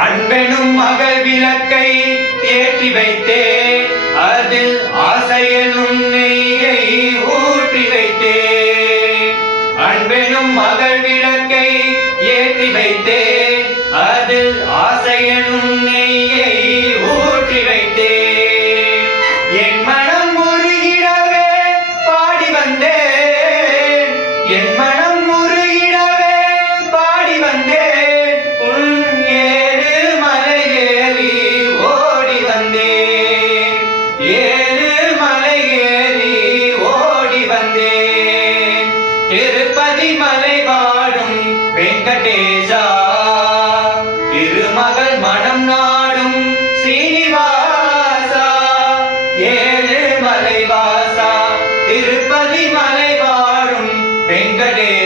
அன்பெனும் மகள் விளக்கை ஏற்றி வைத்தே அதில் ஆசையனும் நெய்யை ஊற்றி வைத்தே. அன்பெனும் மகள் விளக்கை ஏற்றி வைத்தே அதில் ஆசையனும் நெய்யை ஊற்றி வைத்தே. என் மனம் உருகிடவே பாடி வந்தேன், என் மனம் உருகிடவே பாடி வந்தேன். திருப்பதி மலை வாழும் வெங்கடேசா, திருமகள் மனம் நாடும் ஸ்ரீனிவாசா, ஏழு மலை வாசா, திருப்பதி மலை வாழும் வெங்கடேசா.